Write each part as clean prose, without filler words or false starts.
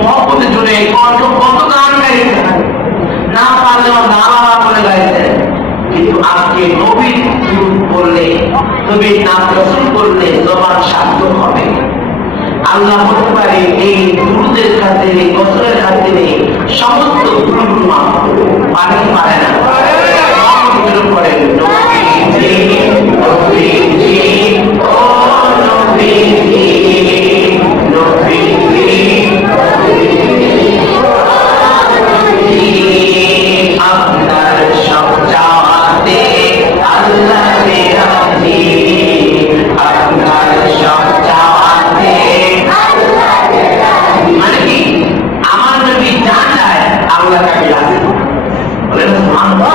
মহব্বতের জোরে কণ্ঠ কত গান গাইছেন, না পারলেও নালা করে গাইছেন। কিন্তু আজকে নবীর দুরূদ পড়লে, নবীর নাম রসুল করলে জবান সার্থক হবে। আল্লাহ হতে পারে এই দুরূদের খাতিরে, গোসলের খাতিরে সমস্ত দুরূদ মাফ পারে পারে না। করেন নবীজি নবীজি ও নবীজি নবীজি আপনার সব চাওয়াতে আল্লাহ রাজি, আপনার সব চাওয়াতে আল্লাহ রাজি। মানে কি আমার নবী যা চায় আল্লাহ তাকে রাজি। বলেন সুবহানাল্লাহ।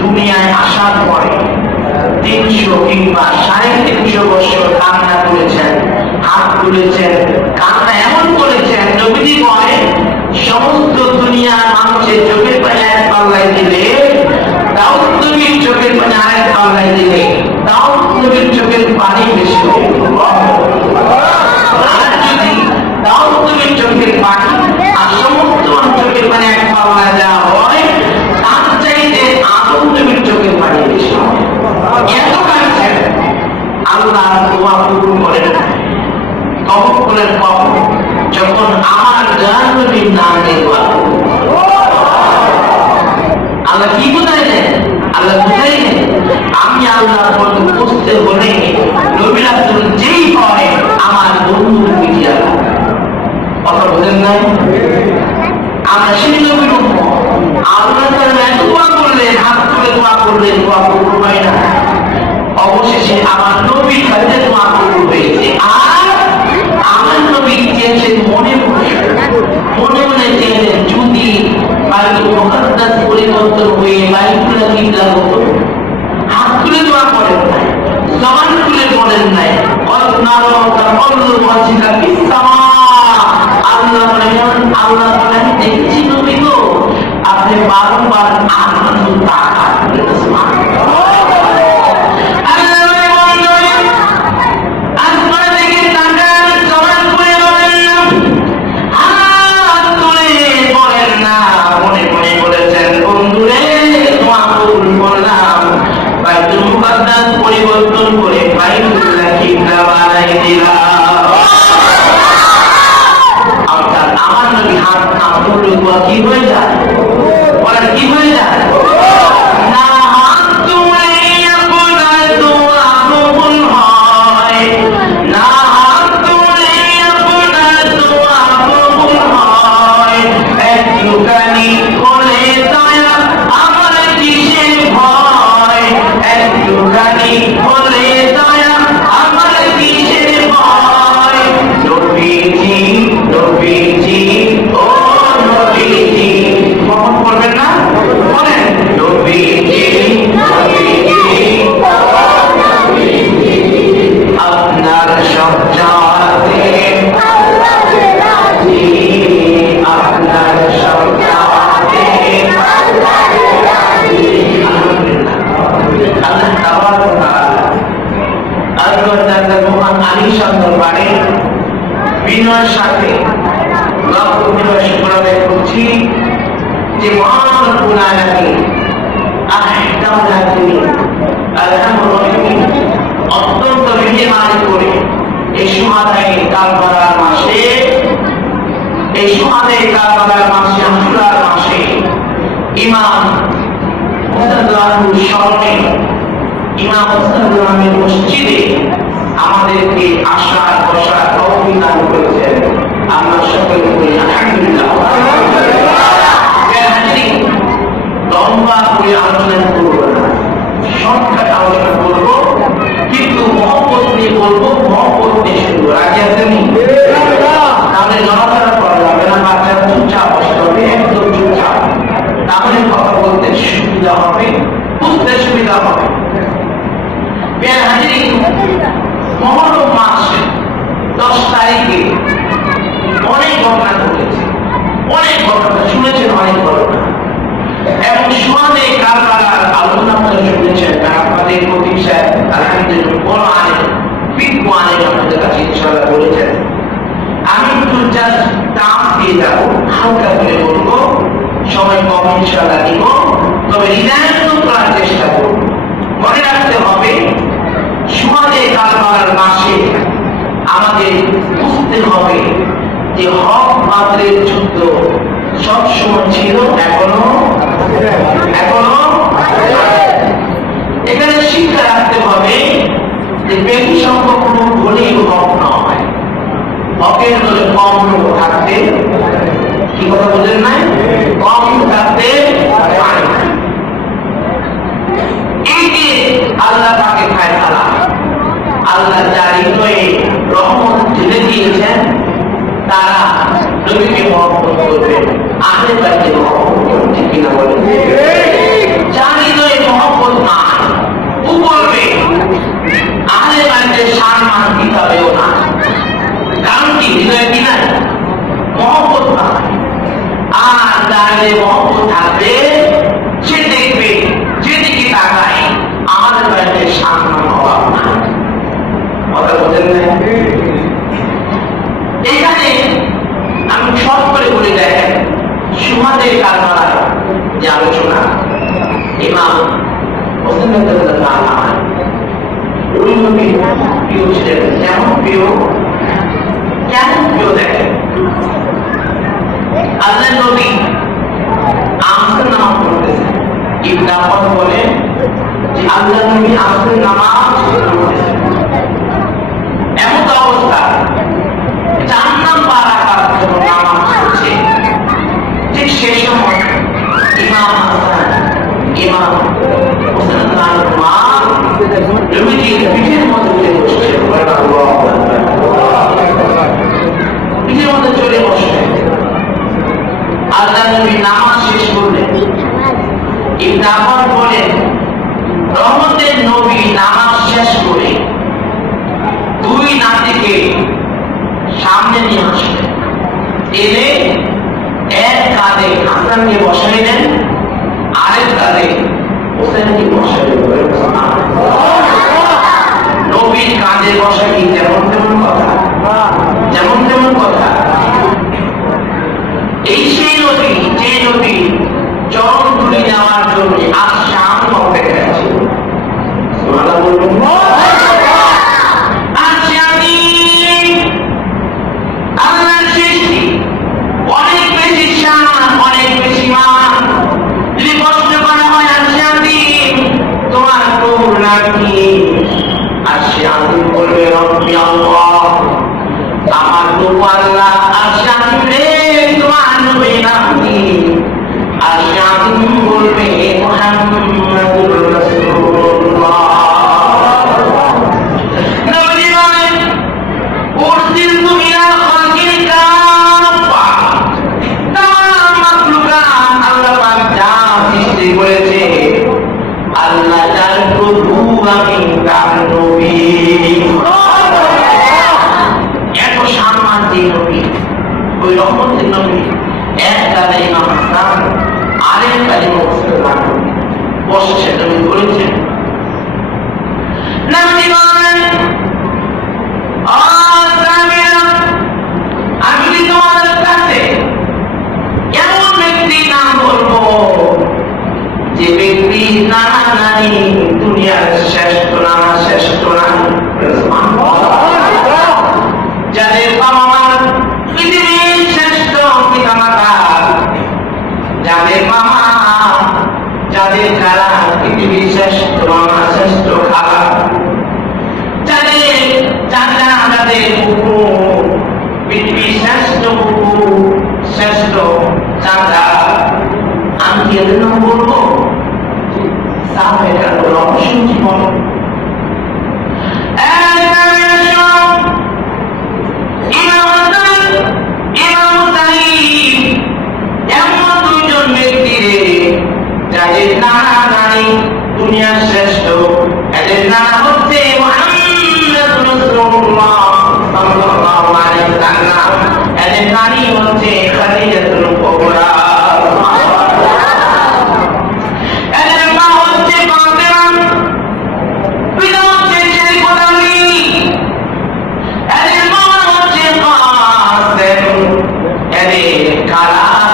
দুনিয়ায় আসার পরে 300 কিংবা 350 বছর কান্না করেছেন, হাত তুলেছেন, কান্না এমন করেছেন, নবীজি বলেন সমস্ত দুনিয়ার মানুষের চোখের পানি এক পাল্লায় দিলে, দাউদ নবীর চোখের পানি আরেক পাল্লায় দিলে দাউদ নবীর চোখের পানি বেশি হবে। আর যদি দাউদ নবীর চোখের পানি আর সমস্ত চোখের পানি এক পাল্লায় দেওয়া হয়, তার চাইতে আদম নবীর চোখের পানি বেশি হবে। এত কাঁদছেন, আল্লাহ দোয়া কবুল করেন। তওয়াক্কুলের পর যখন আমার জান নবীর নাম নিয়ে দোয়া করব, আল্লাহ কি বুঝাই দেন? আল্লাহ বুঝাই দেন আমি আল্লাহ বুঝতে হলে নবী রাসূল যেই হয় আমার বন্ধুর মিডিয়া। কথা বুঝেন নাই? আমরা সেই নবীর উম্মত। আল্লাহ তাআলা দোয়া করলেন, হাত তুলে দোয়া করলেন, দোয়া কবুল হয় না। অবশেষে আমার নবীর কাছে দোয়া কবুল হয়েছে। আর আমার নবী চেয়েছেন মনে মনে চেয়েছেন যদি বাইতুল মুকাদ্দাস পরিবর্তন হয়ে বাইতুল্লাহ কিবলা হতো। হাত তুলে দোয়া করেন নাই, জবান তুলে বলেন নাই, আল্লাহ বলেন দেখছি নবী গো আপনি বারবার আসমান তাকান। পরিবর্তন করে বাইতুল্লাহ কিবলা বানাই দিলাম। অর্থাৎ আমার নবী হাত না তুলে দোয়া কি হয়ে যায়? বলেন কি হয়ে যায়? না হাত তুলে আপনার দোয়া কবুল হয়, না হাত তুলে আপনার দোয়া কবুল হয়। একটুখানি করে দয়া আমার কিসের ভয়, একটুখানি করে দয়া আমার কিসের ভয়। নবীজি নবীজি ও নবীজি, কখন পড়বেন না? বলেন নবীজি নবীজি ও নবীজি আপনার সব চাওয়াতে আল্লাহ রাজি, আপনার সব চাওয়াতে আল্লাহ রাজি। আল্লাহ তাবারক ওয়া তাআলা আল্লাহ তাআলা মহান আলিশান দরবারে বিনয়ের সাথে লাখ বিনয় শুকর আদায় করছি যে মহান রব্বুল আলামিন আহকামুল হাকিমিন আরহামুর রাহিমিন অত্যন্ত মেহেরবানি করে এই সুহাদায়ে কারবালার মাসে, এই সুহাদায়ে কারবালার মাসে, আশুরার মাসে ইমাম স্মরণে ইমাম হোসেনের মসজিদে আমাদেরকে আসার বসার তৌফিক দান করেছেন। আমরা সকলে বলি আলহামদুলিল্লাহ। লম্বা করে আলোচনা করব না, সংখ্যাটা আলোচনা করব, কিন্তু মহব্বত নিয়ে বলবো, মহব্বত নিয়ে শুনবো। রাজি আছেন? তাহলে নড়াচড়া করা যাবে না, বাচ্চা কারবালার আলোচনা করে শুনেছেন, আপনাদের প্রতীক সাহেব আলহামদুলিল্লাহ বড় আলেম, বিজ্ঞ আলেম আপনাদের কাছে ইনশাআল্লাহ বলেছেন। আমি একটু জাস্ট টার্ম দিয়ে যাবো, হালকা করে বলবো, সময় কম ইনশাআল্লাহ দিব, তবে হৃদয়ঙ্গম করার চেষ্টা করব। মনে রাখতে হবে সুমাদে কারবালার মাসে আমাদের বুঝতে হবে যে হক বাতিলের যুদ্ধ সবসময় ছিল, এখনো এখানে শিক্ষা রাখতে হবে যে বেশি সংখ্যক লোক হলেই হক নয়, হকের দলে কম লোক থাকতে, কি কথা বলেন নাই, কম থাকতে পারে না। এই যে আল্লাহ পাকে ফায়সালা, আল্লাহ যার হৃদয়ে রহমত ঢেলে দিয়েছেন তারা নবীকে মহব্বত করবে, আহলে বাইতকে মহব্বত করবে, ঠিক কিনা বলেন? যার হৃদয়ে মহব্বত নাই ও বলবে আহলে বাইতের সম্মান দিতেও না, কারণ কি হৃদয়ে কি নাই, মহব্বত নাই। আর যার মহব্বত থাকবে সে দেখবে যেদিকে তাকায় আমাদের বাইতের সম্মান অভাব নাই। কথা বলেন না? এখানে আমি শর্ট করে বলে দেখেন সুমাদে কারবালার যে আলোচনা, ইমাম হোসেন রাদিয়াল্লাহু ওই নবী প্রিয় ছিলেন। কেমন প্রিয়? দেখেন আল্লাহ নবী আসরের নামাজ পড়তেছেন, ইবনে আব্বাস বলে যে আল্লাহ নবী আসরের নামাজ পড়তেছেন, এমন অবস্থা জান্নাত বারাকাত নামাজ হচ্ছে। ঠিক সেই সময় ইমাম হাসান, ইমাম হোসেন নবীজির পিঠের মধ্যে বসছে, পিঠের মধ্যে চলে বসছে। আল্লাহ নবী নামাজ শেষ করলেন। ইবনে আব্বাস বলেন রহমতের নবী নামাজ শেষ করে দুই নাতিকে সামনে নিয়ে আসলেন, এনে এক কাঁধে হাসানকে বসাইলেন, আরেক কাঁধে হোসেনকে বসাইলেন। নবীর কাঁধে বসা কি যেমন তেমন কথা? যেমন তেমন কথা? এই সেই নবী যে নবী চরম তুলে নেওয়ার জন্য আজ সামনে অপেক্ষা আছে। বলবেন অনেক বেশি শান, অনেক বেশি মান। যদি কষ্ট করা হয় আশিয়াদি তোমার প্রভুর নাকি, আশিয়াদি বলবে রব্বি আল্লাহ, আমার প্রভু আল্লাহ। আশিয়াদি রে তোমার নবী নাকি, আশিয়াদি বলবে মুহাম্মাদুর রাসূলুল্লাহ। নবী বলেন উরসিল তুমি এত সম্মান দিয়ে নবী, ওই রহমতের নবী এক কালে ইমাম হাসান, আরেক কালে মুসলমান বসছে। নবী বলেছেন, নবী বলেন আমি যদি তোমাদের কাছে এমন ব্যক্তি নাম বলবো যে ব্যক্তি নানা নানি দুনিয়ার শ্রেষ্ঠ নানা শ্রেষ্ঠ নানি, যাদের বাবা মা পৃথিবীর শ্রেষ্ঠ পিতা মাতা, যাদের মামা, যাদের যারা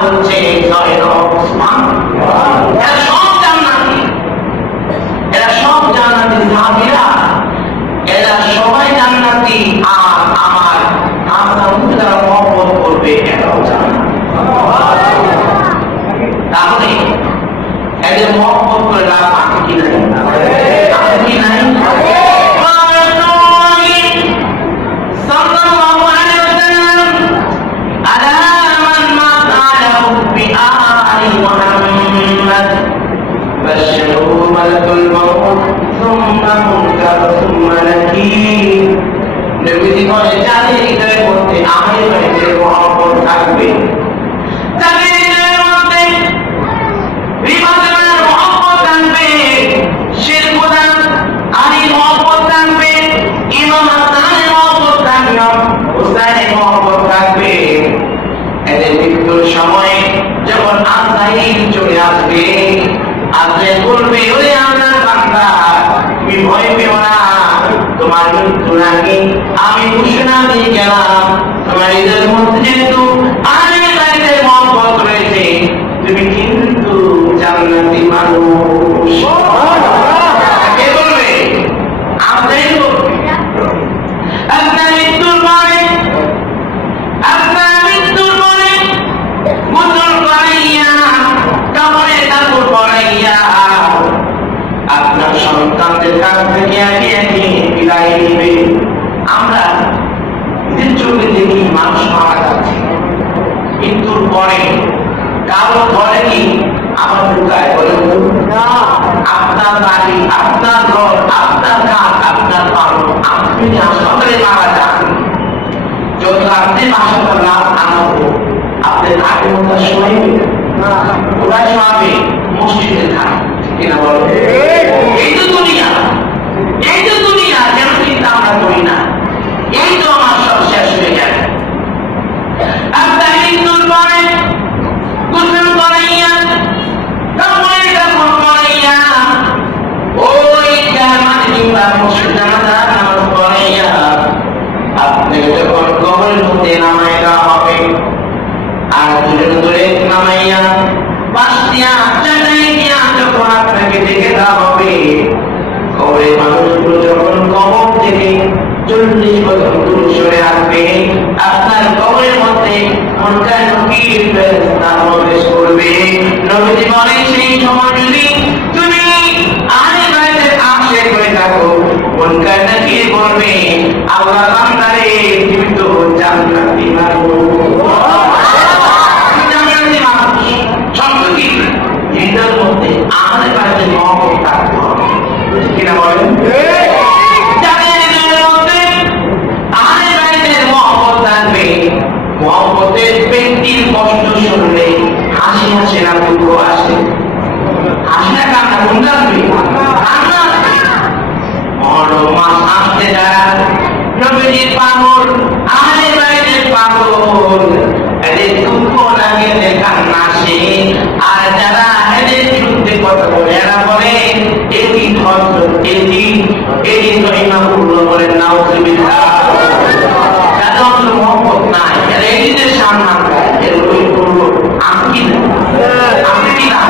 হচ্ছে ওসমান। এরা সব জান্নাতি, এরা সব জান্নাতি সাহাবীরা, এরা সবাই জান্নাতি। আর আমার হাসান যারা মহব্বত করবে এরাও জান্নাতি। তাহলে এদের মহব্বত করে লাভ আছে কি নাই? আছে কি নাই? থাকবে এদের মৃত্যুর সময় যখন আজরাইল চলে আসবে, আজরাইল বলবে ওরে আমার বান্দা তুমি ভয় পেও না, তোমার মৃত্যুর আগে আমি ঘোষণা দিয়ে গেলাম তোমার এদের মধ্যে যেহেতু আমি তাদের মহব্বত রয়েছে তুমি কিন্তু জান্নাতি মানুষ। কে বলবে? আজরাইল বলবে। আপনার মৃত্যুর পরে গোসল করাইয়া কাপড়ে কাপড় পরাইয়া আপনার সন্তানদের কাছ থেকে একে একে বিদায় নিবে। আমরা নিজের চোখে দেখি মানুষ মারা যাচ্ছে, মৃত্যুর পরে কারো ঘরে কি আমার ঢুকায় বলে আপনার বাড়ি, আপনার ঘর, আপনার কাজ, আপনার পালন, আপনি হাসপাতালে মারা যান, যত আপনি বাসাটা লাভ আনাবো আপনার আগে ওটা শোয়াইবে, ওরা শোয়াবে মসজিদে থাক কিনা বলো? এই তো দুনিয়া, এই তো দুনিয়া, কেন চিন্তা আমরা করি না? এই তো আমার সব শেষ হয়ে যায়। আপনার মৃত্যুর পরে গোসল করাইয়া কাপড়ে কাপড় করাইয়া ওই জামাত কিংবা মসজিদে নামাজ পড়াইয়া আপনি যখন কবরের মধ্যে নামায় দেওয়া হবে, আর দূরে দূরে নামাইয়া পাশিয়া চাটাই দিয়া যখন আপনাকে ডেকে দেওয়া হবে, কবরের মানুষগুলো যখন কবর থেকে 40 বছর দূর সরে আসবে, আপনার কবরের মধ্যে মুনকার নকির ফেরেশতা প্রবেশ করবে। নবীজি বলেন সেই সময় যদি তুমি আহলে বাইতের আশিক হয়ে থাকো, মুনকার নকির বলবে আল্লাহ বান্দারে তুমি তো জান্নাতি মানুষ। এটার মধ্যে আমাদের কাছে মহব্বত থাকতে হবে কিনা বলেন? যাদের মধ্যে আমাদের বাড়িতে মহব্বত থাকবে, মহব্বতের ব্যক্তির কষ্ট শুনলে হাসি হাসি না দুঃখ আসে, হাসি না কান্না কোনটা আসবে? মহরম মাস আসতে যায়, নবীজির পাগল, আমাদের বাড়িতে পাগল, এদের দুঃখ লাগে কান্না আসে। আর যারা এদের শুনতে কথা বলে এরা বলে এটি ধর্ম, এটি ইমামুল্লাহ বলেন নাউজুবিল্লাহ, তাদের অন্তর মহব্বত নাই, এরা এদের সামনে এর ওই করলো আমি কি না, আমি কি না।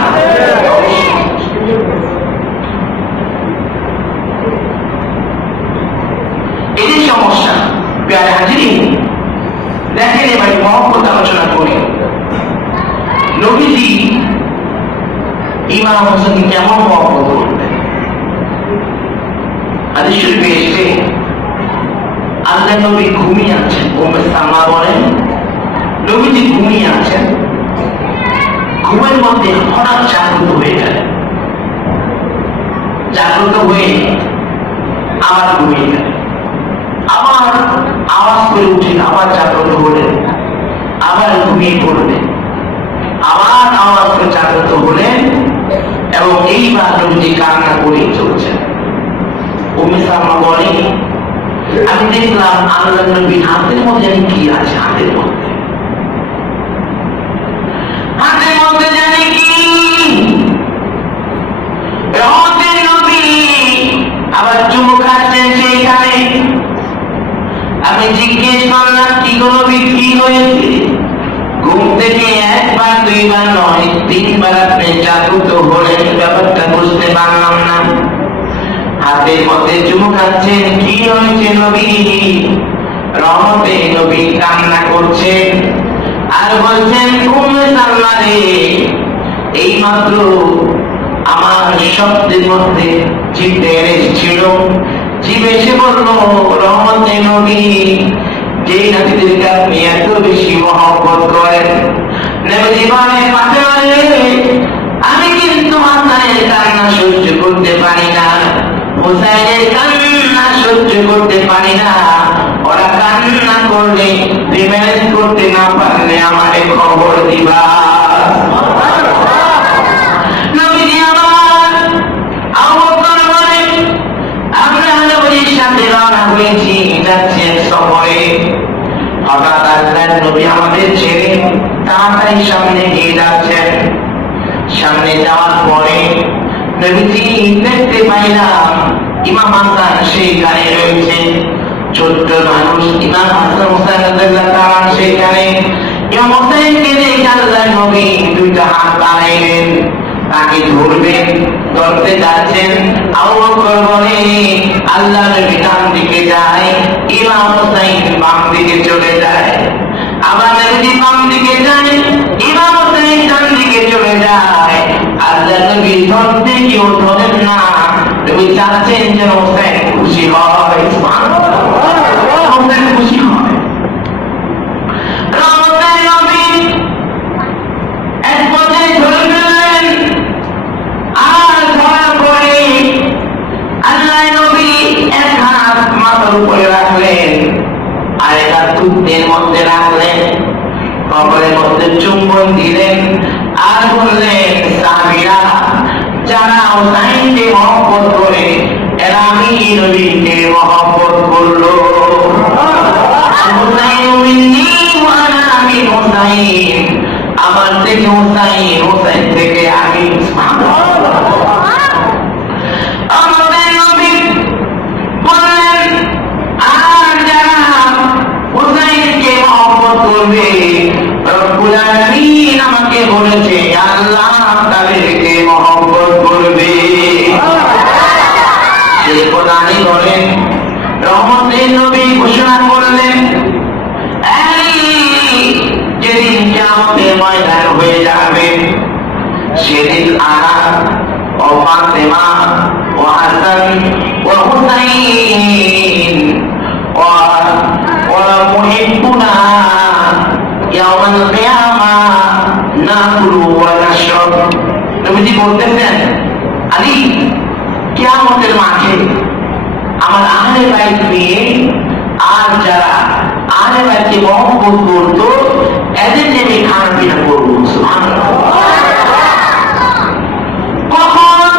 এই সমস্যা প্যারে হাজিরি দেখেন। এবার মহব্বত আলোচনা করি। নবীজি ইমাম হোসেনকে কেমন মহব্বত করতেন? হাদিস শরীফে এসে আল্লাহ নবী ঘুমিয়ে আছেন, উম্মে সালমা বলেন নবীজি ঘুমিয়ে আছেন, ঘুমের মধ্যে হঠাৎ জাগ্রত হয়ে গেলেন, জাগ্রত হয়ে আবার ঘুমিয়ে গেলেন, আবার আওয়াজ করে উঠে আবার জাগ্রত হলেন, আবার ঘুমিয়ে পড়লেন, আবার আওয়াজ করে জাগ্রত হলেন, এবং এইবার নবীজি কান্না করে চলছেন। উম্মে সালমা বলে আমি দেখলাম আল্লাহ নবীর হাতের মধ্যে কি আছে, হাতের মধ্যে জানি কি রহমতের নবী, আবার চুমু খাচ্ছেন সেইখানে। আমি জিজ্ঞেস করলাম কি গো নবী কি হয়েছে? ঘুম থেকে থেকে একবার দুইবার নয়, তিনবার আপনি জাগ্রত হলেন, ব্যাপারটা বুঝতে পারলাম না। হাতের মধ্যে চুমু খাচ্ছেন, কি হয়েছে নবী? রহমতে নবী কান্না করছেন আর বলছেন, উম্মে সালমা রে, এই মাত্র আমার শব্দের মধ্যে জিব্রাইল এসেছিল, জিব্রাইল এসে বলল, রহমতে নবী, যে নবীদেরকে আপনি এত বেশি মহব্বত করেন, নবীজি বলেন, ফাতেমা রে, আমি কিন্তু হাসানের কান্না সহ্য করতে পারি না, হুসাইনের কান্না সহ্য করতে পারি না। ওরা কান্না করলে রিমেন্স করতে না পারলে আমারে খবর দিবা। নবীজি আমার আবু বকর বলেন, আমরা নবীর সাথে রওনা হয়েছি, যাচ্ছি সফরে। হঠাৎ আল্লাহর নবী আমাদের ছেড়ে তাড়াতাড়ি সামনে এগিয়ে যাচ্ছেন। সামনে যাওয়ার পরে নবীজি দেখতে পাইলাম ইমাম হাসান সেই গানে রয়েছে, ছোট্ট মানুষ ইমাম হাসান হোসেন রাদিয়াল্লাহু তাআলা সেখানে। ইমাম হোসেনকে দেখে আল্লাহর নবী দুইটা হাত বাড়াইলেন, তাকে ধরবেন, ধরতে যাচ্ছেন। আবু বকর বলে, আল্লাহর নবী ডান দিকে যায়, ইমাম হোসেন বাম দিকে চলে যায়। আবার নবী বাম দিকে যায়, ইমাম হোসেন ডান দিকে চলে যায়। আল্লাহর নবী ধরতে কেউ ধরেন না, নবী চাচ্ছেন যেন হোসেন খুশি হয়, হোসেন খুশি হয়। রহমতের নবী এক পর্যায়ে ধরে ফেললেন, আর ধরার পরে আল্লাহর নবী এক হাত মাথার উপরে রাখলেন, আর একটা থুতনির মধ্যে রাখলেন, কবরের মধ্যে চুম্বন দিলেন, আর বললেন, সাহাবীরা, যারা হুসাইনকে মহব্বত করে এরা আমি নবীকে মহব্বত করলো। হুসাইন মিন্নি ওয়া আনা মিন হুসাইন, আমার থেকে হুসাইন, হুসাইন থেকে আমি। আমাদের নবী বললেন, আর যারা হুসাইনকে মহব্বত করবে, রব্বুল আলামিন আমাকে বলেছে আল্লাহ তাদেরকে মহব্বত করবে। সেই কোরআনে বলেন, রহমতের নবী ঘোষণা করলেন, যেদিন কিয়ামতের ময়দান হয়ে যাবে, সেদিন আনা ও ফাতেমা ও হাসান ও হুসাইন ও মুহিব্বুনা ইয়াওমাল কিয়ামা নাকুলু ওয়া নাশরাব। নবীজি বলতেছেন, আলী, কিয়ামতের মাঠে আমার আহলে বাইত নিয়ে আর যারা আহলে বাইতকে মহব্বত করতো এদের নিয়ে আমি খানা পিনা করবো। কখন?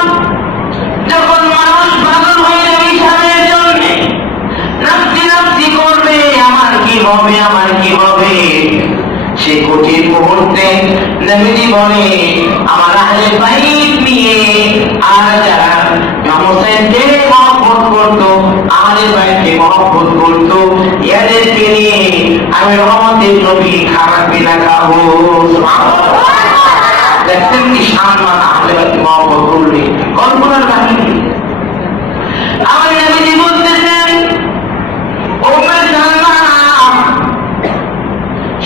যখন মানুষ পাগল হয়ে যাবে ইসলামের জন্য, নাফসি নাফসি করবে, আমার কি হবে, আমার কি হবে, সে কঠিন মুহূর্তে নবীজি বলে, আমার আহলে বাইত নিয়ে আর যারা হোসেনকে মহব্বত করতো, আহলে বাইতকে মহব্বত করতো, এদেরকে নিয়ে আমি রহমতের নবী খানা পিনা খাবো। দেখছেন কি সম্মান আহলে বাইতকে মহব্বত করলে, কল্পনার বাহিনী। আমার নবীজি বলতেছেন, উম্মে সালমা,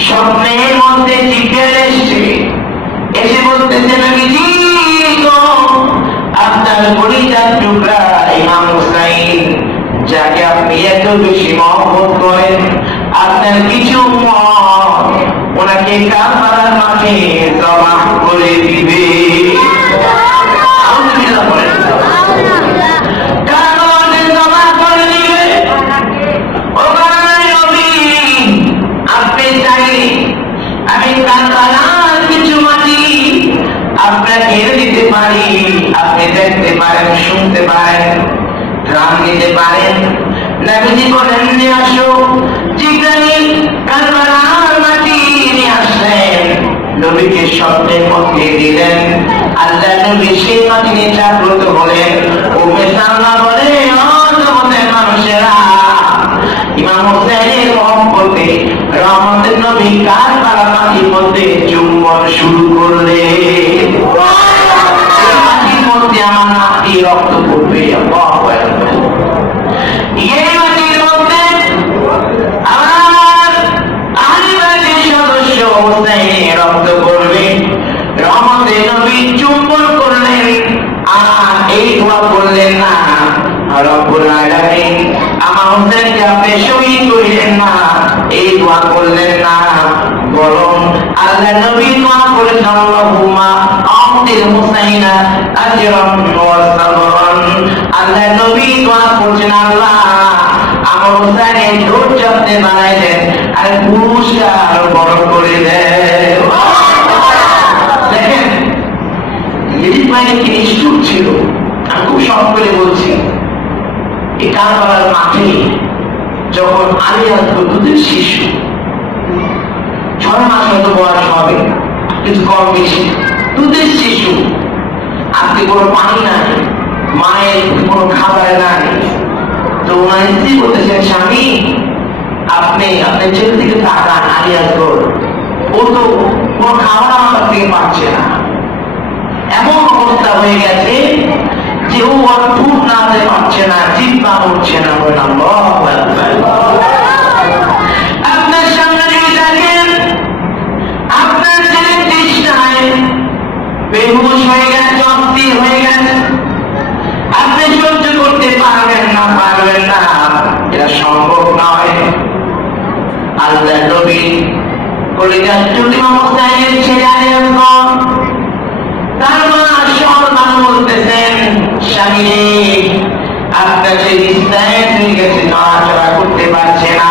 স্বপ্নের মধ্যে জিব্রাইল এসেছে, এসে বলতেছে, নবীজি গো, আপনার পরিজাত টুকরা ইমাম হুসাইন, যাকে আপনি এত বেশি মহব্বত করেন, আপনার কিছু মত ওনাকে কারবালার মাঠে জবাহ করে দিবে। আপনি চাইলে আমি কারবালার কিছু মাটি আপনাকে দিতে পারি, আপনি দেখতে পারেন, শুনতে পারেন, ত্রাণ দিতে পারেন। নবীজি বলেন, নিয়ে আসো। জিবরাইল কারবালার মাটি নিয়ে আসলেন, নবীকে স্বপ্নের মধ্যে দিলেন। আল্লাহ নবী সেই মাটি নিয়ে জাগ্রত হলেন। উম্মে সালমা বলে, ও জগতের মানুষেরা, ইমাম হোসেনের মহব্বতে রহমতের নবী কারবালার মাটির মধ্যে জীবন শুরু করলে মাটির মধ্যে আমার নাতি রক্ত পড়বে, এই মাটির মধ্যে আমার আহলিবাইতের সদস্য অবস্থায় রক্ত পড়বে। রহমতে নবী চুম্বন করলেন আর এই দোয়া করলেন না, রব্বুল আলামিন আমার হোসেনকে আপনি শহীদ করিলেন না, এই দোয়া করলেন না, বরং আল্লাহ নবী দোয়া করেছেন আল্লাহুম্মা আ'তিল হুসাইনা আজরান ওয়া সাবরান। আল্লাহ নবী দোয়া করছেন আল্লাহ আমার হোসেনের ধৈর্য আপনি বানাই দেন আর পুরস্কার বড় করে দেন। দেখেন ইয়াজিদ ভাই কি নিষ্ঠুর ছিল। আমি খুব শখ করে বলছি, এই কারবালার মাঠে যখন আলী আসগর দুধের শিশু, 6 মাস হয়তো বয়স হবে, কিছু কম বেশি, দুধের শিশু, আজকে কোনো পানি নাই, মায়ের কোনো খাবার নাই, তো ওনার স্ত্রী বলতেছেন স্বামী আপনি আপনার ছেলে থেকে তাকান, আলী আসগর ও তো কোনো খাবার আমার কাছ থেকে পাচ্ছে না, এমন অবস্থা হয়ে গেছে যে ও আর ঠোঁট নাড়তে পারছে না, জিহ্বা উঠছে না। আপনার সামনে দেখেন আপনার ছেলে তৃষ্ণায় বেহুশ হয়ে গেছে, অস্থির হয়ে গেছে, আপনি সহ্য করতে পারবেন না, এটা সম্ভব নয়। আল্লাহ নবী কলিজার টুকরি অবস্থায় ছেড়ে আনেন, তার মা সম্মান বলতেছেন স্বামী আপনার সেই বিস্তায় হয়ে গেছে, নড়াচড়া করতে পারছে না,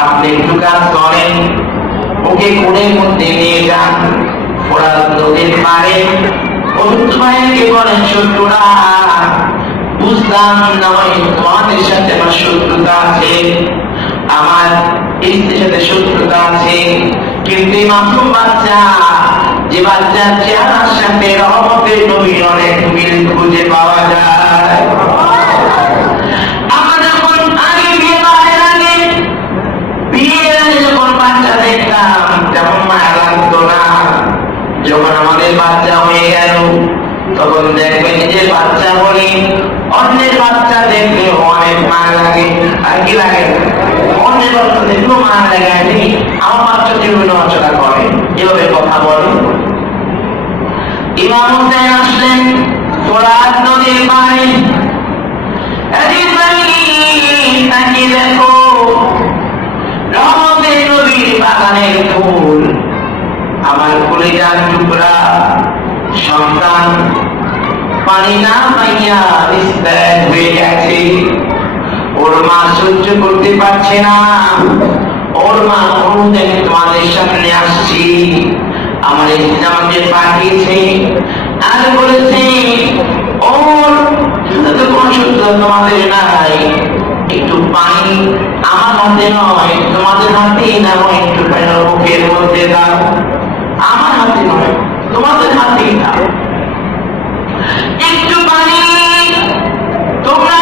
আপনি একটু কাজ করেন, ওকে কোণের মধ্যে নিয়ে যান, ফোরাত নদীর পাড়ে ভাইকে বলেন শত্রুরা বুঝলাম নয় তোমাদের সাথে আমার শত্রুতা আছে, আমার স্ত্রীর সাথে শত্রুতা আছে, কিন্তু এই মাসুম বাচ্চা, যে বাচ্চার চেহারার সাথে রহমতের নবীর অনেক মিল খুঁজে পাওয়া যায়। আমরা যখন আগে বিয়ের আগে যখন বাচ্চা দেখতাম তেমন মায়া লাগতো না, যখন আমাদের বাচ্চা হয়ে গেল তখন দেখবে নিজের বাচ্চা বলি অন্যের বাচ্চা দেখলে অনেক মায়া লাগে। আর কি লাগে? অন্যের বাচ্চা দেখলেও মায়া লাগায়নি, আমার বাচ্চা যেভাবে নড়াচড়া করে, এভাবে কথা বলে। ইমাম হুসাইন আসলেন ফোরাত নদীর পাড়ে, তাকিয়ে দেখো রহমতের নবীর বাগানের ফুল, আমার কলিজার টুকরা সন্তান পানি না পাইয়া নিস্তেজ হয়ে গেছে, ওর মা সহ্য করতে পারছে না, ওর মা কোনদিন তোমাদের সামনে আসছি, আমার আমাকে পাঠিয়েছে আর বলেছে ওর সাথে কোনো সূত্র তোমাদের নাই, একটু পানি আমার হাতে নয় তোমাদের হাতেই নাও, একটু মুখের মধ্যে দাও, আমার হাতে নয় তোমাদের হাতেই দাও, একটু পানি তোমরা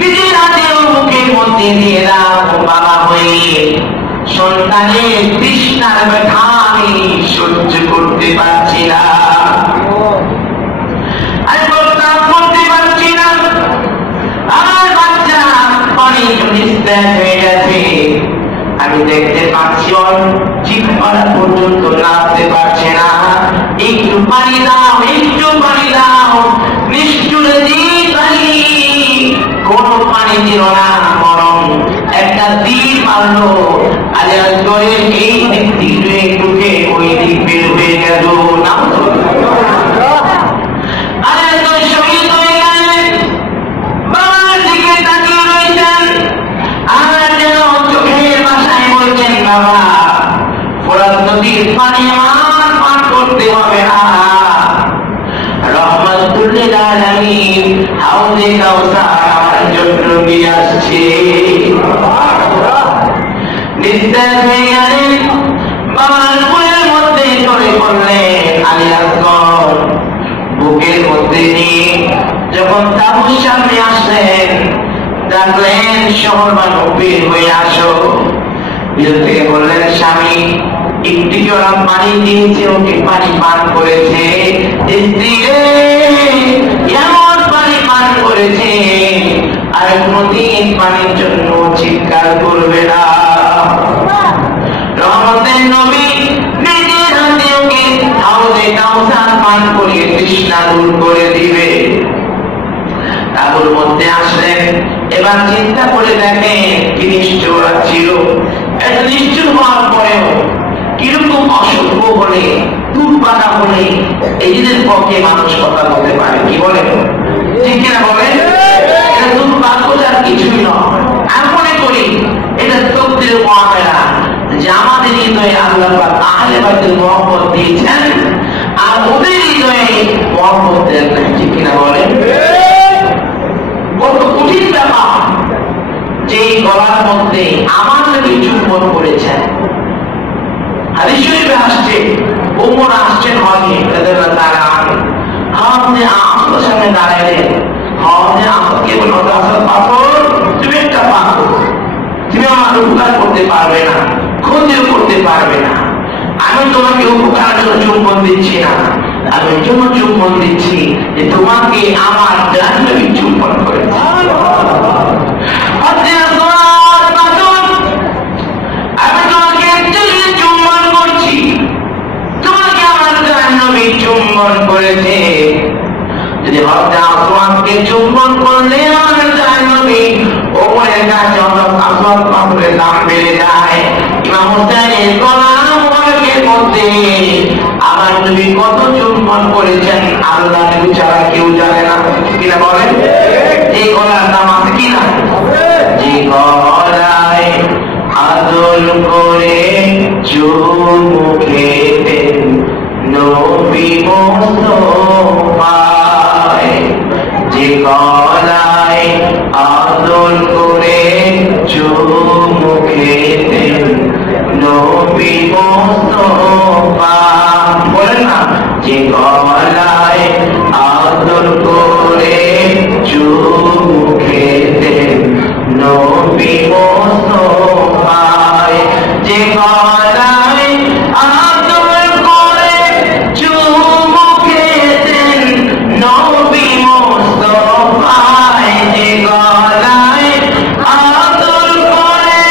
নিজের হাতে ও মুখের মধ্যে দিয়ে দাও। বাবা হয়ে সন্তানের তৃষ্ণার ব্যথা আমি সহ্য করতে পারছি না, করতে পারছি না, আমার বাচ্চা অনেক নিস্তেজ হয়ে গেছে, আমি দেখতে পাচ্ছি ওর জিহ্বাটা পর্যন্ত নাড়তে পারছে না, একটু পানি দাও, একটু পানি দাও, নিষ্ঠুরে দিই পানি, কোনো পানি দিল না, বরং একটা তীর মারলো, আজ করে এই দিক থেকে ঢুকে ওই দিক বের হয়ে গেল, নাম তো শহীদ হয়ে গেলেন। বাবার দিকে তাকিয়ে রয়েছেন আর যেন চোখের ভাষায় বলছেন বাবা ফোরাত নদীর পানি আমার পান করতে হবে না, রহমতুল লিল আলামিন হাউজে কাউসার আমার জন্য নিয়ে আসছে। নিস্তেজ হয়ে গেলেন, বাবার বুকের মধ্যে চলে পড়লেন আলী আসগর, বুকের মধ্যে নিয়ে যখন তাবুর সামনে আসলেন ডাকলেন শহর মানুষ বের হয়ে আসো, বিরত থেকে বললেন স্বামী একটি ওরা পানি দিয়েছে, ওকে পানি পান করেছে। স্ত্রী এমন পানি পান করেছে আর কোনদিন পানির জন্য চিৎকার করবে না। রহমতের নবী নিজের হাতে ওকে হাউজে কাউসার পান করিয়ে তৃষ্ণা দূর করে দিবে। তাবুর মধ্যে আসলেন, এবার চিন্তা করে দেখেন কি নিষ্ঠুর ছিল। এত নিষ্ঠুর হওয়ার পরেও কিরকম অসভ্য হলে, দুর্বানা হলে এদের পক্ষে মানুষ কথা বলতে পারে? কি বলে? ঠিক কিনা বলেন? এটা দুর্ভাগ্য আর কিছুই নয়। আমি মনে করি এটা তকদিরের মুআমালা যে আমাদের হৃদয়ে আল্লাহ পাক আহলে বাইতের মহব্বত দিয়েছেন আর ওদের হৃদয়ে মহব্বত দেন না। ঠিক কিনা বলেন? কত কঠিন ব্যাপার যে গলার মধ্যে আমার নবী চুম্বন করেছেন। হাদিস শরীফে আসছে, ওমর আসছেন হজে রাদিয়াল্লাহু তাআলা আনহু। হজে আসর সামনে দাঁড়াইলেন। হজে আসরকে বলল, আসর পাথর, তুমি একটা পাথর, তুমি আমার উপকার করতে পারবে না, ক্ষতিও করতে পারবে না। আমি তোমাকে উপকার জন্য চুম্বন দিচ্ছি না, আমি জন্য চুম্বন দিচ্ছি যে তোমাকে আমার জান্নাতি চুম্বন করেছে। আমি তোমাকে চুম্বন করছি, তোমাকে আমার জান্নাতি চুম্বন করেছে। যদি তোমাকে চুম্বন করলে আমার জান্নাতি ওপরের কাছে আসর পাথরের দাম বেড়ে যায়। ইমাম হুসাইনের গলা মুবারকের মধ্যে আমার নবী কত চুম্বন করেছেন আল্লাহ নবী ছাড়া কেউ জানে না। কিনা বলেন? এই গলার নাম আছে কিনা? যে গলায় আদর করে চুমু খেতেন নবী মুস্তাফায়, যে গলায় আদর করে চুমু খেতেন নবী মুস্তাফা। বলেন না, যে গলায় আদর করে চুমু খেতেন নবী মুস্তাফায়, যে গলায় আদর করে চুমু খেতেন নবী মুস্তাফায়, যে গলায় আদর করে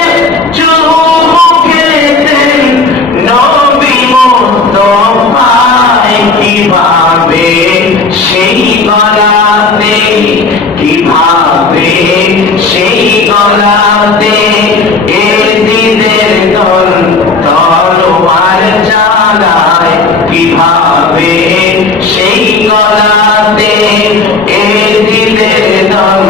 চুমু খেতেন নবী মুস্তাফায়। কিভাবে সেই গলাতে, কিভাবে সেই গলাতে এজিদের দল তলোয়ার চালায়, কিভাবে সেই গলাতে এজিদের দল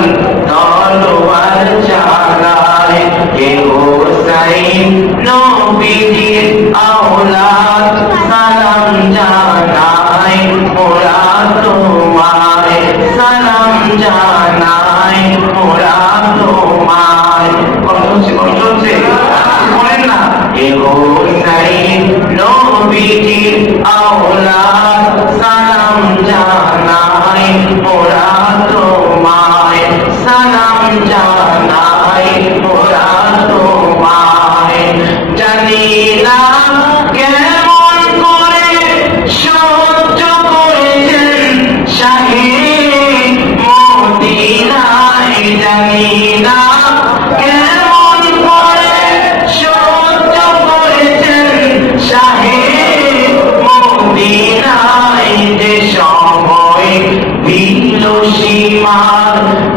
তলোয়ার চালায়। কে হোসাইন নবীজির আওলাদ সালাম জানাই মোরা তোমায়, সালাম জানাই মোরা তোমায়। কষ্ট হচ্ছে বলেন না, কে হোসাইন নবীজির আওলাদ সালাম জানাই মোরা তোমায়, সালাম জানাই মোরা তোমায়। জানি না কেমন করে সহ্য করেছেন শাহে মদিনায়, জানি না কেমন করে সহ্য করেছেন শাহে মদিনায়। যে সময় দিল সীমার,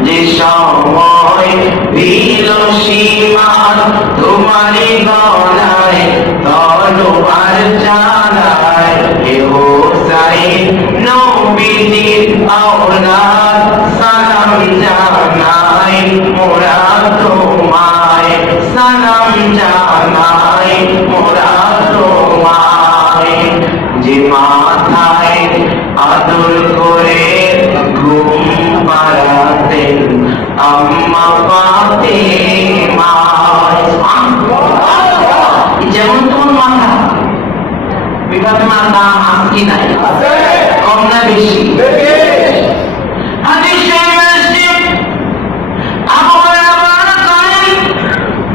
যে সময় দিল সীমার তোমারই গলায় তলোয়ার চালায়। হে হোসাইন নবীজির আওলাদ সালাম জানাই মোরা তোমায়, সালাম জানাই মোরা তোমায়। যে মাথায় আদর করে ঘুম পাড়াতেন আম্মা ফাতেমা, যেমন তোমার মাথা বিভাগের নাম আছে কি নাই? কম না বেশি?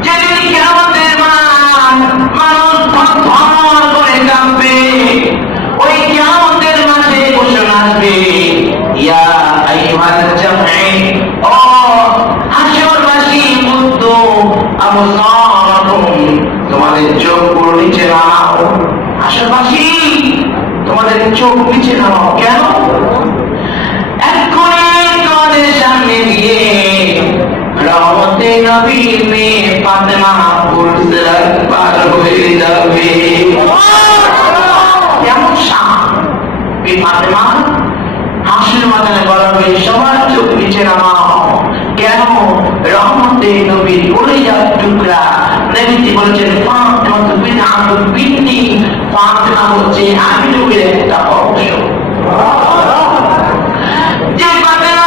যেদিন কিয়ামতের মাঠ মানুষ চোখ নিচে নামাও। কেন? এক্ষুনি তোমাদের সামনে দিয়ে রহমতে নবীর মেয়ে ফাতেমা পুরসিরাত পার হয়ে যাবে। কেমন শান এই ফাতেমা? হাসির মাঝে বলা হবে সবার চোখ নিচে নামাও। কেন? রহমতে নবীর কলিজার টুকরা নবীজি বলেছেন ফাতেমা বিনতুল বিন্নি, ফাতেমা হচ্ছে আমি নবীর একটা অংশ। যে ফাতেমা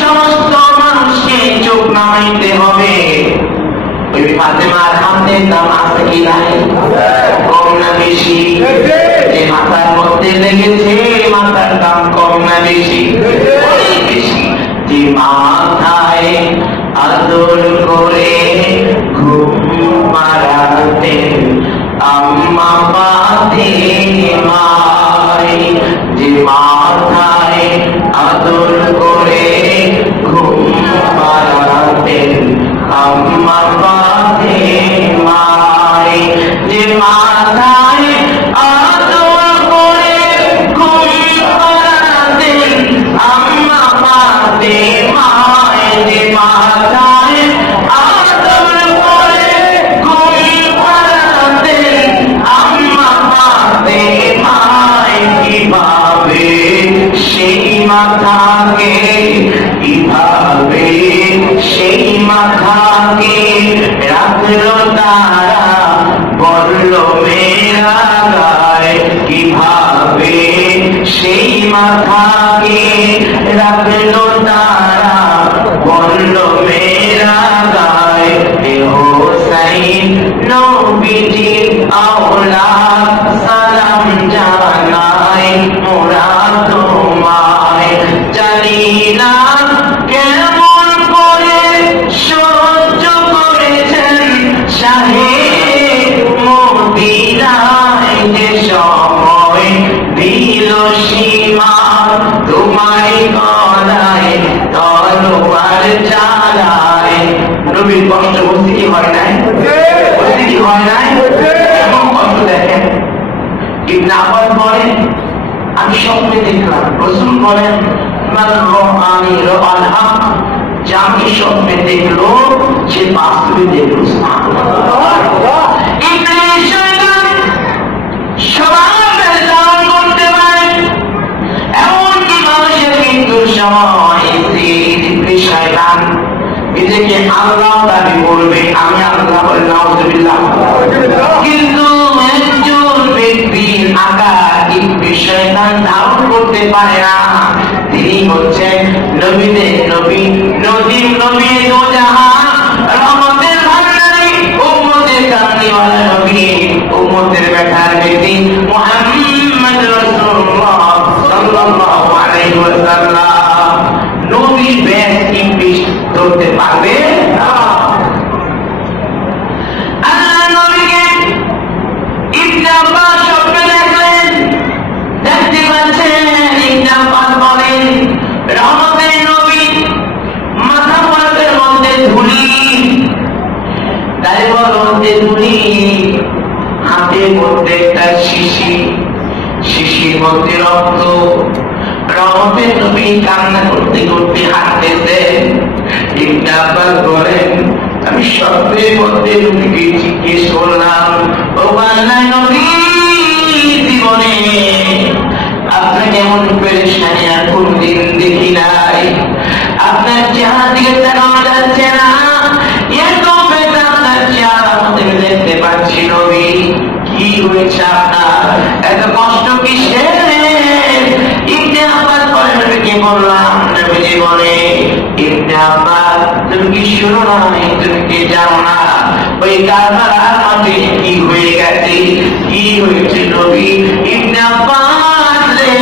সমস্ত মানুষকে চোখ নামাইতে হবে। ওই ফাতেমার হাতের দাম আছে কি নাই? কম না বেশি? যে মাথার মধ্যে লেগেছে মাথার দাম কম না বেশি? অনেক বেশি। যে মাথায় আদর করে ঘুম পাড়াতেন আম্মা ফাতেমায়, যে মাথায় আদর করে ঘুম পাড়াতেন আম্মা ফাতেমায়, যে মাথায় আদর করে ঘুম পাড়াতেন আম্মা ফাতেমায়, যে মাথায় আদর করে ঘুম পাড়াতেন আম্মা ফাতেমায়। কিভাবে সেই মাথাকে, কিভাবে সেই মাথাকে রাখলো তারা বলল মেরা গায়, কিভাবে সেই মাথাকে রাখলো তারা বলল মেরা গায়। হে হোসাইন নবীজির আওলাদ সালাম জানাই মোরা তোমায়। জানি না কেমন করে সহ্য করেছেন শাহে মদিনায়, যে সময় দিল সীমা তোমায় গলায় তলোয়ার চালায়। নবীর কষ্ট বুঝতে কি হয় নাই? বুঝতে কি হয় নাই? এমন কষ্ট দেখেন। ইবনে আব্বাস বলেন আমি স্বপ্নে দেখলাম, রাসূল বলেন মান রাআনি রাআল হক, যে আমি স্বপ্নে দেখলো সে বাস্তবে দেখলো। সুবহানাল্লাহ। ইবলিস শয়তান সবার ধারণ করতে পারে, এমনকি মানুষের মৃত্যুর সময় ইবলিস শয়তান নিজেকে আল্লাহ দাবি করবে, আমি আল্লাহ বলে নাউযুবিল্লাহ। কিন্তু একজন ব্যক্তির আকার ইবলিস শয়তান ধারণ করতে পারে না। তিনি হচ্ছেন নবীদের নবী, নবীর নবী দোজাহান রহমতের ভান্ডারী, উম্মতের কামলিওয়ালা নবী, উম্মতের বেটার ব্যক্তি মুহাম্মদ রাসূলুল্লাহ সাল্লাল্লাহু আলাইহি ওয়াসাল্লাম। নবীর বেশ ইবলিস ধরতে পারবে না। আল্লাহ নবীকে ইবনে আব্বাস স্বপ্নে দেখলেন, দেখতে পাচ্ছেন ইবনে আব্বাস বলেন রহমতের নবী মাথা মুবারকের মধ্যে ধুলি, তারপর মধ্যে ধুলি, হাতের মধ্যে একটা শিশি, শিশির মধ্যে রক্ত। রহমতের নবী কান্না করতে করতে হাঁটতেছেন। ইবনে আব্বাস বলেন আমি স্বপ্নের মধ্যে নবীকে জিজ্ঞেস করলাম, ও আল্লাহর নবী জীবনে আপনাকে এমন পেরেশানি আর কোনদিন দেখি নাই, আপনার চেহারা দিকে তাকানো যাচ্ছে না, এত বেদনা আপনার চেহারা মধ্যে দেখতে পাচ্ছি নবী, কি হয়েছে আপনার, এত কষ্ট কিসের? ইবনে আব্বাস বলেন নবীকে বললাম, নবীজি বলে ইবনে আব্বাস তুমি কি শুনো না, তুমি কি জানো না ওই কারবালার মাঠে কি হয়ে গেছে, কি হয়েছে নবী? ইবনে আব্বাস রে